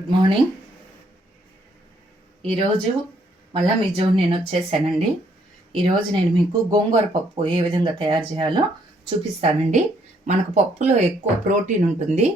Good morning. ఈరోజు మళ్ళీ మీ zone నేను వచ్చేసానండి. ఈరోజు నేను మీకు గోంగూర పప్పు ఏ విధంగా తయారు చేయాలో చూపిస్తానండి. మనకు పప్పులో ఎక్కువ ప్రోటీన్ ఉంటుంది,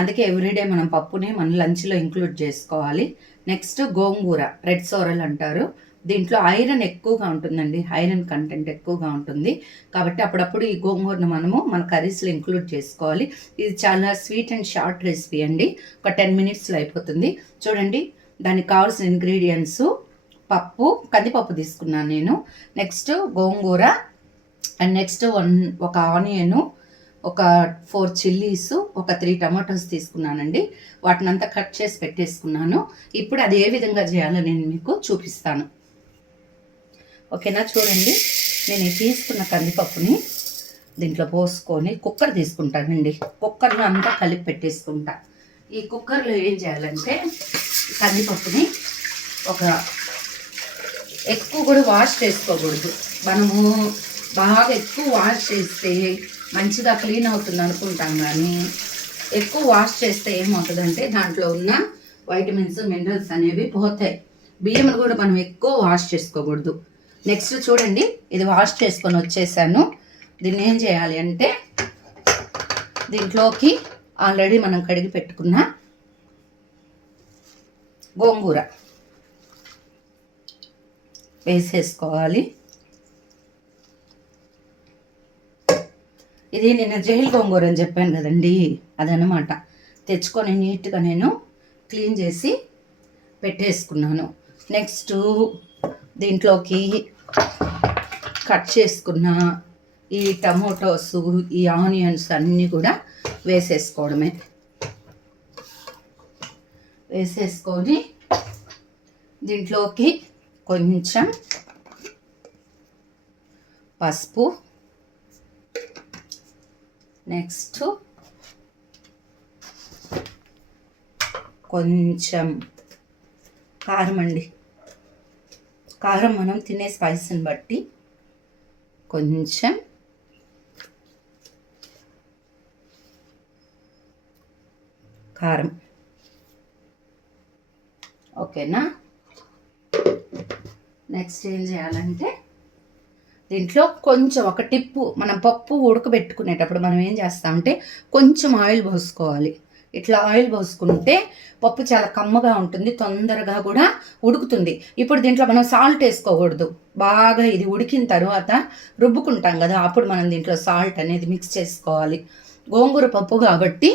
అందుకే ఎవ్రీడే మనం పప్పుని మన లంచ్లో ఇంక్లూడ్ చేసుకోవాలి. నెక్స్ట్ గోంగూర రెడ్ సోరల్ అంటారు. దీంట్లో ఐరన్ ఎక్కువగా ఉంటుందండి, ఐరన్ కంటెంట్ ఎక్కువగా ఉంటుంది. కాబట్టి అప్పుడప్పుడు ఈ గోంగూరను మనము మన కర్రీస్లో ఇంక్లూడ్ చేసుకోవాలి. ఇది చాలా స్వీట్ అండ్ షార్ట్ రెసిపీ అండి, ఒక 10 minutesలో అయిపోతుంది. చూడండి, దానికి కావాల్సిన ఇంగ్రీడియంట్స్: పప్పు, కందిపప్పు తీసుకున్నాను నేను. నెక్స్ట్ గోంగూర, అండ్ నెక్స్ట్ ఒక ఆనియను, ఒక 4 చిల్లీస్, ఒక 3 టమాటోస్ తీసుకున్నానండి. వాటినంతా కట్ చేసి పెట్టేసుకున్నాను. ఇప్పుడు అది ఏ విధంగా చేయాలో నేను మీకు చూపిస్తాను. ఓకేనా? చూడండి, నేను తీసుకున్న కందిపప్పుని దీంట్లో పోసుకొని కుక్కర్ తీసుకుంటానండి. కుక్కర్లో అంతా కలిపి పెట్టేసుకుంటా. ఈ కుక్కర్లో ఏం చేయాలంటే కందిపప్పుని ఎక్కువ కూడా వాష్ చేసుకోకూడదు. మనము బాగా ఎక్కువ వాష్ చేస్తే మంచిగా క్లీన్ అవుతుంది అనుకుంటాం, కానీ ఎక్కువ వాష్ చేస్తే ఏమవుతుందంటే దాంట్లో ఉన్న వైటమిన్స్, మినరల్స్ అనేవి పోతాయి. బియ్యం కూడా మనం ఎక్కువ వాష్ చేసుకోకూడదు. నెక్స్ట్ చూడండి, ఇది వాష్ చేసుకొని వచ్చేసాను. దీన్ని ఏం చేయాలి అంటే దీంట్లోకి ఆల్రెడీ మనం కడిగి పెట్టుకున్న గోంగూర వేసేసుకోవాలి. ఇది నేను జైల్ గోంగూర అని చెప్పాను కదండి, అదనమాట. తెచ్చుకొని నీట్గా నేను క్లీన్ చేసి పెట్టేసుకున్నాను. నెక్స్ట్ దీంట్లోకి కట్ చేసుకున్న ఈ టమోటోస్, ఈ ఆనియన్స్ అన్నీ కూడా వేసేసుకోవడమే. వేసేసుకొని దీంట్లోకి కొంచెం పసుపు, నెక్స్ట్ కొంచెం కారం అండి. కారం మనం తినే స్పైస్ని బట్టి కొంచెం, కారం. ఓకేనా? నెక్స్ట్ ఏం చేయాలంటే దీంట్లో కొంచెం ఒక టిప్పు, మనం పప్పు ఉడకబెట్టుకునేటప్పుడు మనం ఏం చేస్తామంటే కొంచెం ఆయిల్ పోసుకోవాలి. ఇట్లా ఆయిల్ పోసుకుంటే పప్పు చాలా కమ్మగా ఉంటుంది, తొందరగా కూడా ఉడుకుతుంది. ఇప్పుడు దీంట్లో మనం సాల్ట్ వేసుకోకూడదు. బాగా ఇది ఉడికిన తర్వాత రుబ్బుకుంటాం కదా, అప్పుడు మనం దీంట్లో సాల్ట్ అనేది మిక్స్ చేసుకోవాలి. గోంగూర పప్పు కాబట్టి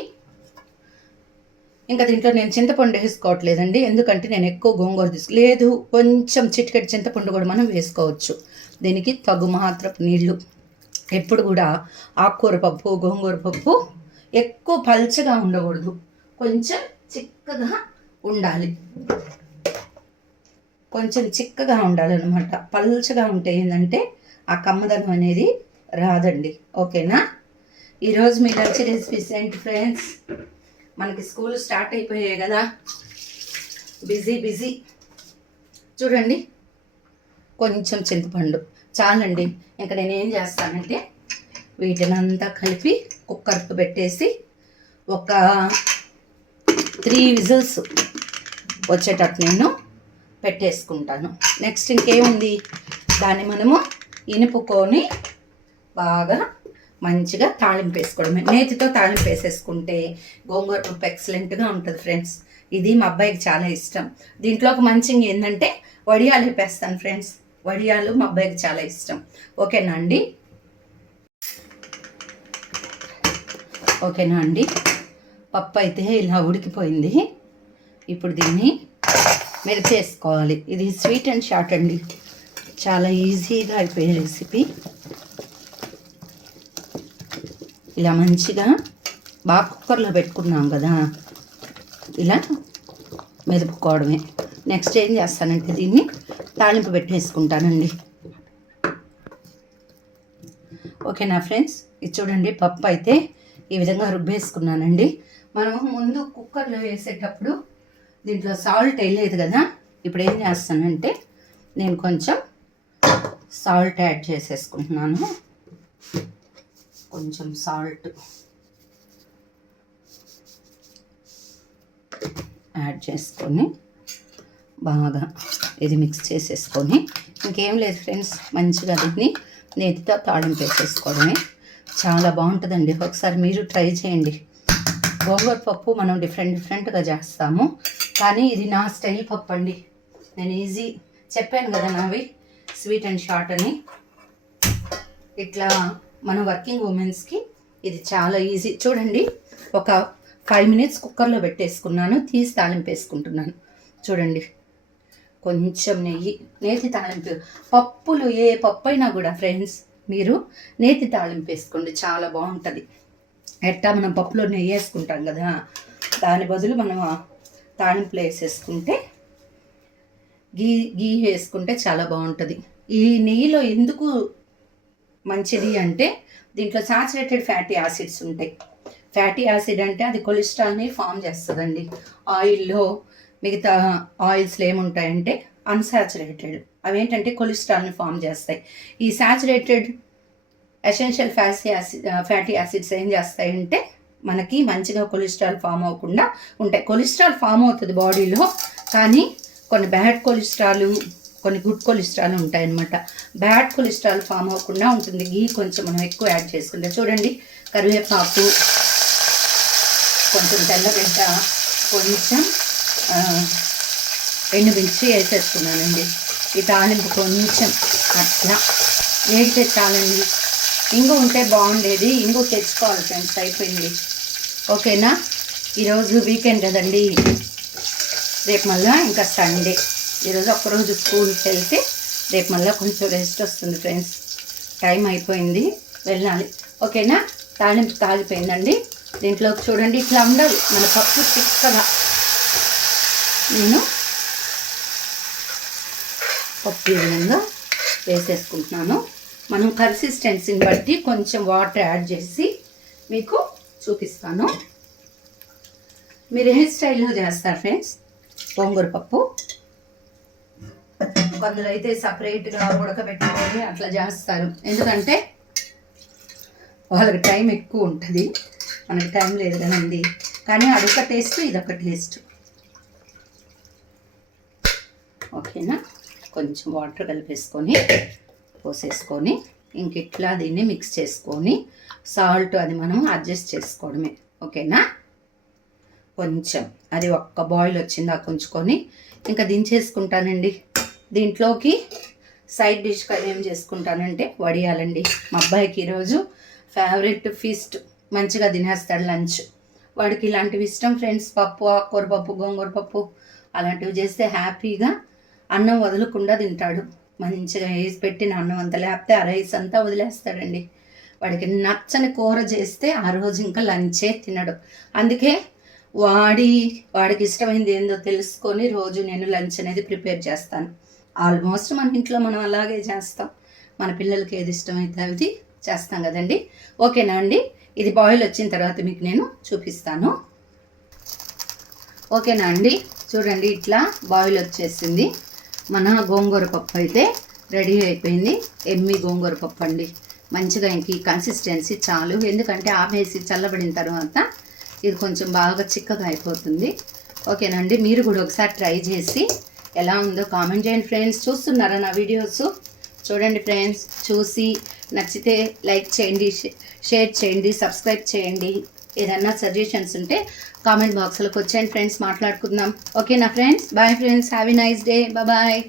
ఇంకా దీంట్లో నేను చింతపండు వేసుకోవట్లేదండి, ఎందుకంటే నేను ఎక్కువ గోంగూర లేదు. కొంచెం చిటికెడు చింతపండు కూడా మనం వేసుకోవచ్చు. దీనికి తగు మాత్రపు నీళ్లు. ఎప్పుడు కూడా ఆకుకూర పప్పు, గోంగూర పప్పు ఎక్కువ పల్చగా ఉండకూడదు, కొంచెం చిక్కగా ఉండాలి. కొంచెం చిక్కగా ఉండాలన్నమాట. పల్చగా ఉంటే ఏంటంటే ఆ కమ్మదనం అనేది రాదండి. ఓకేనా? ఈరోజు మీ లంచ్ రెసిపీస్ ఏంటి ఫ్రెండ్స్? మనకి స్కూల్ స్టార్ట్ అయిపోయాయి కదా, బిజీ. చూడండి, కొంచెం చింతపండు చాలండి. ఇంకా నేను ఏం చేస్తానంటే వీటినంతా కలిపి కుక్కర్కు పెట్టేసి ఒక 3 విజిల్స్ వచ్చేటట్టు నేను పెట్టేసుకుంటాను. నెక్స్ట్ ఇంకేముంది, దాన్ని మనము ఇనుపుకొని బాగా మంచిగా తాళింపు వేసుకోవడమే. నేతితో తాళింపు వేసేసుకుంటే గోంగూర పప్పు ఎక్సలెంట్గా ఉంటుంది ఫ్రెండ్స్. ఇది మా అబ్బాయికి చాలా ఇష్టం. దీంట్లో ఒక మంచిగా ఏంటంటే వడియాలు వేపేస్తాను ఫ్రెండ్స్. వడియాలు మా అబ్బాయికి చాలా ఇష్టం. ఓకేనా అండి? ఓకేనా అండి? పప్పు అయితే ఇలా ఉడికిపోయింది. ఇప్పుడు దీన్ని మెరిపేసుకోవాలి. ఇది స్వీట్ అండ్ షార్ట్ అండి, చాలా ఈజీగా అయిపోయే రెసిపీ. ఇలా మంచిగా బాగా కుక్కర్లో పెట్టుకున్నాం కదా, ఇలా మెదుపుకోవడమే. నెక్స్ట్ ఏం చేస్తానంటే దీన్ని తాళింపు పెట్టేసుకుంటానండి. ఓకేనా ఫ్రెండ్స్? ఇది చూడండి, పప్పు అయితే ఈ విధంగా రుబ్బేసుకున్నానండి. మనం ముందు కుక్కర్లో వేసేటప్పుడు దీంట్లో సాల్ట్ వేయలేదు కదా. ఇప్పుడు ఏం చేస్తానంటే నేను కొంచెం సాల్ట్ యాడ్ చేసేసుకుంటున్నాను. కొంచెం సాల్ట్, యాడ్ చేసుకొని బాగా ఇది మిక్స్ చేసేసుకొని ఇంకేం లేదు ఫ్రెండ్స్, మంచిగా దీన్ని నేతితో తాళింపు వేసేసుకోవడమే. చాలా బాగుంటుందండి, ఒకసారి మీరు ట్రై చేయండి. గోంగూర పప్పు మనం డిఫరెంట్గా చేస్తాము, కానీ ఇది నా స్టైల్ పప్పు అండి. నేను ఈజీ చెప్పాను కదా, నావి స్వీట్ అండ్ షార్ట్ అని. ఇట్లా మన వర్కింగ్ ఉమెన్స్కి ఇది చాలా ఈజీ. చూడండి, ఒక 5 minutes కుక్కర్లో పెట్టేసుకున్నాను, తీసి తాళింపు వేసుకుంటున్నాను. చూడండి, కొంచెం నెయ్యి, నేతి తాళింపు. పప్పులు ఏ పప్పు అయినా కూడా ఫ్రెండ్స్ మీరు నేతి తాళింపు వేసుకోండి, చాలా బాగుంటుంది. ఎట్టా మనం పప్పులో నెయ్యి వేసుకుంటాం కదా, దాని బదులు మనం తాళింపులో వేసేసుకుంటే గీ వేసుకుంటే చాలా బాగుంటుంది. ఈ నెయ్యిలో ఎందుకు మంచిది అంటే దీంట్లో సాచురేటెడ్ ఫ్యాటీ యాసిడ్స్ ఉంటాయి. ఫ్యాటీ యాసిడ్ అంటే అది కొలెస్ట్రాల్ని ఫామ్ చేస్తుందండి. ఆయిల్లో మిగతా ఆయిల్స్లో ఏముంటాయంటే అన్సాచురేటెడ్, అవేంటంటే కొలెస్ట్రాల్ని ఫామ్ చేస్తాయి. ఈ సాచురేటెడ్ ఎసెన్షియల్ ఫ్యాటీ యాసిడ్స్ ఏం చేస్తాయంటే మనకి మంచిగా కొలెస్ట్రాల్ ఫామ్ అవ్వకుండా ఉంటాయి. కొలెస్ట్రాల్ ఫామ్ అవుతుంది బాడీలో, కానీ కొన్ని బ్యాడ్ కొలెస్ట్రాల్, కొన్ని గుడ్ కొలెస్ట్రాల్ ఉంటాయన్నమాట. బ్యాడ్ కొలెస్ట్రాల్ ఫామ్ అవ్వకుండా ఉంటుంది గీ కొంచెం మనం ఎక్కువ యాడ్ చేసుకుంటే. చూడండి, కరివేపాకు, కొంచెం తెల్లగడ్డ, కొంచెం ఎండుమిర్చి వేసేసుకున్నానండి. ఈ తాలింపు కొంచెం అట్లా వేడితే చాలండి. ఇంగు ఉంటే బాగుండేది, ఇంగు తెచ్చుకోవాలి ఫ్రెండ్స్, అయిపోయింది. ఓకేనా, ఈరోజు వీకెండ్ కదండి, రేపు మళ్ళీ ఇంకా సండే. ఈరోజు ఒక్కరోజు స్కూల్కి వెళ్తే రేపు మళ్ళీ కొంచెం రెస్ట్ వస్తుంది ఫ్రెండ్స్. టైం అయిపోయింది, వెళ్ళాలి. ఓకేనా, తాలింపు కాగిపోయిందండి. దీంట్లో చూడండి, ఇట్లా ఉండాలి మన పప్పు చిక్కగా. నేను పప్పు ఈ విధంగా వేసేసుకుంటున్నాను. మనం కన్సిస్టెన్సీని బట్టి కొంచెం వాటర్ యాడ్ చేసి మీకు చూపిస్తాను. మీరు ఏ స్టైల్లో చేస్తారు ఫ్రెండ్స్ గోంగూర పప్పు? కొందరు అయితే సపరేట్గా ఉడకబెట్టుకొని అట్లా చేస్తారు, ఎందుకంటే వాళ్ళకి టైం ఎక్కువ ఉంటుంది, మనకి టైం లేదు కదండి. కానీ అదొక టేస్ట్, ఇదొక టేస్ట్. ఓకేనా, కొంచెం వాటర్ కలిపేసుకొని పోసేసుకొని ఇంక ఇట్లా దీన్ని మిక్స్ చేసుకొని సాల్ట్ అది మనం అడ్జస్ట్ చేసుకోవడమే. ఓకేనా, కొంచెం అది ఒక్క బాయిల్ వచ్చిందా కొంచుకొని ఇంకా దించేసుకుంటానండి. దీంట్లోకి సైడ్ డిష్గా ఏం చేసుకుంటానంటే వడియాలండి. మా అబ్బాయికి ఈరోజు ఫేవరెట్ ఫీస్ట్, మంచిగా తినేస్తాడు లంచ్. వాడికి ఇలాంటివి ఇష్టం ఫ్రెండ్స్, పప్పు, ఆకుకూర పప్పు, గోంగూర పప్పు అలాంటివి చేస్తే హ్యాపీగా అన్నం వదలకుండా తింటాడు. మంచిగా వేసి పెట్టిన అన్నం అంతా, లేకపోతే ఆ రైస్ అంతా వదిలేస్తాడండి. వాడికి నచ్చని కూర చేస్తే ఆ రోజు ఇంకా లంచే తినడు. అందుకే వాడికి ఇష్టమైంది ఏందో తెలుసుకొని రోజు నేను లంచ్ అనేది ప్రిపేర్ చేస్తాను. ఆల్మోస్ట్ మన ఇంట్లో మనం అలాగే చేస్తాం, మన పిల్లలకి ఏది ఇష్టమైతే అది చేస్తాం కదండి. ఓకేనా అండి, ఇది బాయిల్ వచ్చిన తర్వాత మీకు నేను చూపిస్తాను. ఓకేనా అండి, చూడండి ఇట్లా బాయిల్ వచ్చేసింది. మన గోంగూర పప్పు అయితే రెడీ అయిపోయింది. ఎమ్మి గోంగూర పప్పు అండి. మంచిగా ఇంక ఈ కన్సిస్టెన్సీ చాలు, ఎందుకంటే ఆపేసి చల్లబడిన తర్వాత ఇది కొంచెం బాగా చిక్కగా అయిపోతుంది. ఓకేనండి, మీరు కూడా ఒకసారి ట్రై చేసి ఎలా ఉందో కామెంట్ చేయండి ఫ్రెండ్స్. చూస్తున్నారా నా వీడియోస్? చూడండి ఫ్రెండ్స్, చూసి నచ్చితే లైక్ చేయండి, షేర్ చేయండి, సబ్స్క్రైబ్ చేయండి. ఏదన్నా సజెషన్స్ ఉంటే కామెంట్ బాక్స్లోకి వచ్చేయండి ఫ్రెండ్స్, మాట్లాడుకుందాం. ఓకేనా friends, bye friends, have a nice day, bye.